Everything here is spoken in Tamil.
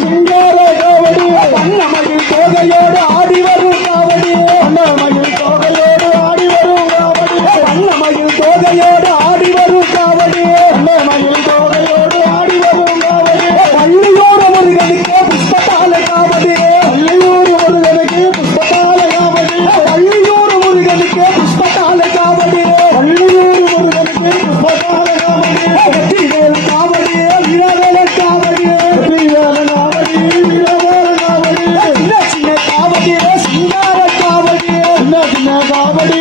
சிங்கார காவடி வண்ணமயில் தோகையோடு ஆடி வரும் காவடி வண்ணமயில் தோகையோடு ஆடி வரும் காவடி வண்ணமயில் தோகையோடு ஆடி வரும் காவடி வண்ணமயில் தோகையோடு ஆடி வரும் காவடி பள்ளியோடு முருகனுக்கு புஷ்பத்தால காவடி பள்ளியூர் முருகனுக்கு புஷ்பத்தால காவடி பள்ளியூர் முருகனுக்கு புஷ்பத்தால காவடி பள்ளியூர் முருகனுக்கு புஷ்பத்தால காவடி வெற்றிவேல் காவடி வீரவேல காவடி வெற்றிவேல காவடி வீரவேல காவடி சின்ன சின்ன காவடி சிங்கார காவடி சின்ன சின்ன காவடி